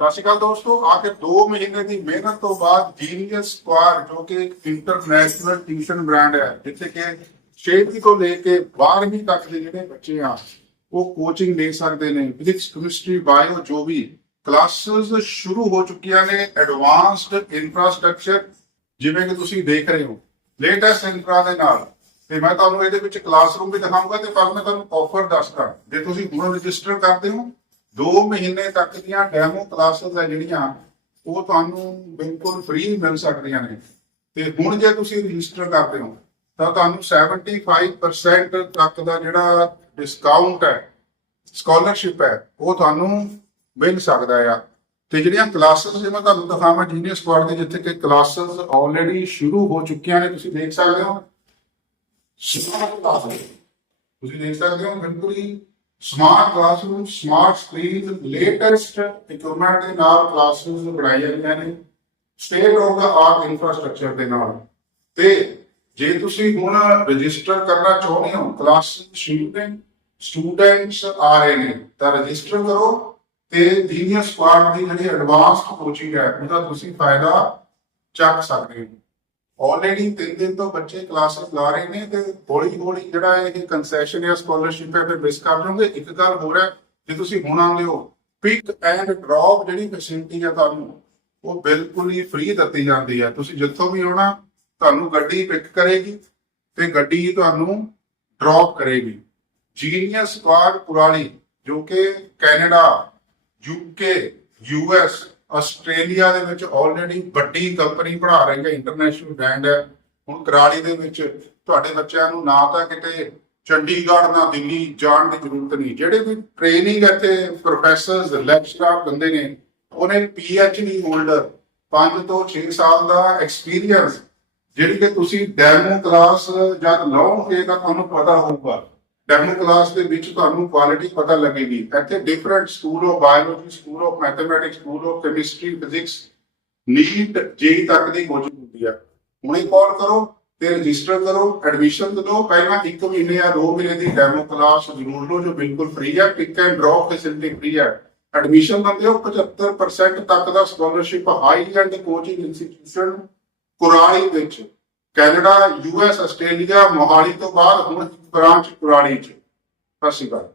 ਸਤਿ ਸ਼੍ਰੀ ਅਕਾਲ ਦੋਸਤੋ, ਆਖਿਰ 2 ਮਹੀਨੇ ਦੀ ਮਿਹਨਤ ਤੋਂ ਬਾਅਦ ਜੀਨੀਅਸ ਸਕੁਆਰ ਜੋ ਕਿ ਇੱਕ ਇੰਟਰਨੈਸ਼ਨਲ ਟਿਊਸ਼ਨ ਬ੍ਰਾਂਡ ਹੈ, ਜਿੱਥੇ ਕਿ 6ਵੀਂ ਤੋਂ ਲੈ ਕੇ 12ਵੀਂ ਤੱਕ ਦੇ ਜਿਹੜੇ ਬੱਚੇ ਆ, ਉਹ ਕੋਚਿੰਗ ਲੈ ਸਕਦੇ ਨੇ ਫਿਜ਼ਿਕਸ ਕੈਮਿਸਟਰੀ ਬਾਇਓ ਜੋ ਵੀ ਕਲਾਸਿਸ ਸ਼ੁਰੂ ਹੋ ਚੁੱਕੀਆਂ ਨੇ ਐਡਵਾਂਸਡ ਇਨਫਰਾਸਟ੍ਰਕਚਰ ਜਿਵੇਂ ਕਿ ਤੁਸੀਂ ਦੇਖ ਰਹੇ ਹੋ ਲੇਟੈਸਟ ਇਨਫਰਾ ਦੇ ਨਾਲ। ਤੇ ਮੈਂ ਤੁਹਾਨੂੰ ਇਹਦੇ ਵਿੱਚ ਕਲਾਸਰੂਮ ਵੀ ਦਿਖਾਊਂਗਾ ਤੇ ਪਰ ਮੈਂ ਤੁਹਾਨੂੰ ਆਫਰ ਦੱਸਦਾ, ਜੇ ਤੁਸੀਂ ਹੁਣ ਰਜਿਸਟਰ ਕਰਦੇ ਹੋ 2 ਮਹੀਨੇ ਤੱਕ ਦੀਆਂ ਡੈਮੋ ਕਲਾਸਿਸ ਆ ਜਿਹੜੀਆਂ, ਉਹ ਤੁਹਾਨੂੰ ਬਿਲਕੁਲ ਫ੍ਰੀ ਮਿਲ ਸਕਦੀਆਂ ਨੇ। ਤੇ ਹੁਣ ਜੇ ਤੁਸੀਂ ਰਜਿਸਟਰ ਕਰਦੇ ਹੋ, ਤਾਂ ਤੁਹਾਨੂੰ 75% ਤੱਕ ਦਾ ਜਿਹੜਾ ਡਿਸਕਾਊਂਟ ਹੈ ਸਕਾਲਰਸ਼ਿਪ ਹੈ, ਉਹ ਤੁਹਾਨੂੰ ਮਿਲ ਸਕਦਾ ਆ। ਤੇ ਜਿਹੜੀਆਂ ਕਲਾਸਿਸ ਜੇ ਮੈਂ ਤੁਹਾਨੂੰ ਦਿਖਾਵਾਂ ਜੀਨੀਅਸ ਸਕੁਆਡ ਦੇ ਜਿੱਥੇ ਕਿ ਕਲਾਸਿਸ ਆਲਰੇਡੀ ਸ਼ੁਰੂ ਹੋ ਚੁੱਕੀਆਂ ਨੇ, ਤੁਸੀਂ ਦੇਖ ਸਕਦੇ ਹੋ। ਤੁਸੀਂ ਦੇਖ ਸਕਦੇ ਹੋ, ਬਿਲਕੁਲ ਹੀ smart classroom smart screen latest equipment ਦੇ ਨਾਲ ਕਲਾਸਰੂਮਸ ਬਣਾਈਆਂ ਗਈਆਂ ਨੇ। State of the art infrastructure ਦੇ ਨਾਲ। ਤੇ ਜੇ ਤੁਸੀਂ ਹੁਣ ਰਜਿਸਟਰ ਕਰਨਾ ਚਾਹੁੰਦੇ ਹੋ ਕਲਾਸਿਸ ਸ਼ੁਰੂ ਸਟੂਡੈਂਟਸ ਆ ਰਹੇ ਨੇ, ਤਾਂ ਰਜਿਸਟਰ ਕਰੋ ਤੇ ਜੀਨੀਅਸ ਸਪਾਰਟ ਦੀ ਜਿਹੜੀ ਐਡਵਾਂਸਡ ਕੋਚਿੰਗ ਹੈ ਉਹਦਾ ਤੁਸੀਂ ਫਾਇਦਾ ਚੱਕ ਸਕਦੇ ਹੋ। ਆਲਰੇਡੀ ਤਿੰਨ ਦਿਨ ਤੋਂ ਬੱਚੇ ਕਲਾਸਾਂ ਲਾ ਰਹੇ ਨੇ ਤੇ ਹੌਲੀ ਹੌਲੀ ਜਿਹੜਾ ਇਹ ਕੰਸੈਸ਼ਨ ਜਾਂ ਸਕਾਲਰਸ਼ਿਪ ਹੈ, ਫਿਰ ਮਿਸ ਕਰ ਜਾਓਗੇ ਇੱਕ ਗੱਲ ਹੋਰ ਹੈ, ਜੇ ਤੁਸੀਂ ਹੁਣ ਆਉਂਦੇ ਹੋ ਪਿਕ ਐਂਡ ਡ੍ਰੌਪ ਜਿਹੜੀ ਫੈਸਿਲਿਟੀ ਹੈ ਤੁਹਾਨੂੰ, ਉਹ ਬਿਲਕੁਲ ਹੀ ਫ੍ਰੀ ਦਿੱਤੀ ਜਾਂਦੀ ਹੈ। ਤੁਸੀਂ ਜਿੱਥੋਂ ਵੀ ਆਉਣਾ, ਤੁਹਾਨੂੰ ਗੱਡੀ ਪਿਕ ਕਰੇਗੀ ਤੇ ਗੱਡੀ ਤੁਹਾਨੂੰ ਡ੍ਰੌਪ ਕਰੇਗੀ। ਜੀਨੀਅਸ ਸquad ਪੁਰਾਣੀ, ਜੋ ਕਿ ਕੈਨੇਡਾ ਯੂਕੇ ਯੂਐਸ ਆਸਟ੍ਰੇਲੀਆ ਦੇ ਵਿੱਚ ਆਲਰੇਡੀ ਵੱਡੀ ਕੰਪਨੀ ਬਣਾ ਰਹੀ ਹੈ ਇੰਟਰਨੈਸ਼ਨਲ ਬ੍ਰਾਂਡ ਹੈ। ਹੁਣ ਕਰਾਲੀ ਦੇ ਵਿੱਚ ਤੁਹਾਡੇ ਬੱਚਿਆਂ ਨੂੰ ਨਾ ਤਾਂ ਕਿਤੇ ਚੰਡੀਗੜ੍ਹ ਨਾ ਦਿੱਲੀ ਜਾਣ ਦੀ ਜ਼ਰੂਰਤ ਨਹੀਂ। ਜਿਹੜੇ ਵੀ ਟ੍ਰੇਨਿੰਗ ਇੱਥੇ ਪ੍ਰੋਫੈਸਰਸ ਲੈਕਚਰਰ ਬੰਦੇ ਨੇ, ਉਹਨੇ ਡੀ ਹੋਲਡਰ 5 ਤੋਂ 6 ਸਾਲ ਦਾ ਐਕਸਪੀਰੀਅੰਸ ਜਿਹੜੀ ਕਿ ਤੁਸੀਂ ਡੈਮੋ ਕਲਾਸ ਜਦ ਲਓਗੇ ਤਾਂ ਤੁਹਾਨੂੰ ਪਤਾ ਹੋਊਗਾ। ਡੈਮੋ ਕਲਾਸ ਦੇ ਵਿੱਚ ਤੁਹਾਨੂੰ ਕੁਆਲਿਟੀ ਪਤਾ ਲੱਗੇਗੀ। ਇੱਥੇ different school of biology school of mathematics school of chemistry physics NEET JEE ਤੱਕ ਦੀ ਕੋਚਿੰਗ ਹੁੰਦੀ ਹੈ ਹੁਣੇ ਕਾਲ ਕਰੋ ਤੇ ਰਜਿਸਟਰ ਕਰੋ ਐਡਮਿਸ਼ਨ ਲਓ ਪਹਿਲਾਂ 1 ਮਹੀਨੇ ਜਾਂ 2 ਮਹੀਨੇ ਦੀ ਡੈਮੋ ਕਲਾਸ ਜ਼ਰੂਰ ਲਓ, ਜੋ ਬਿਲਕੁਲ ਫ੍ਰੀ ਹੈ pick and drop facility free ਹੈ ਐਡਮਿਸ਼ਨ ਦਿੰਦੇ ਹੋ 75% ਤੱਕ ਦਾ scholarship high coaching institution Kurali ਵਿੱਚ। ਕੈਨੇਡਾ ਯੂਐਸ ਆਸਟ੍ਰੇਲੀਆ ਮੋਹਾਲੀ ਤੋਂ ਬਾਅਦ ਹੁਣ ਬ੍ਰਾਂਚ ਕੁਰਾਲੀ ਚ ਸਤਿ ਸ਼੍ਰੀ ਅਕਾਲ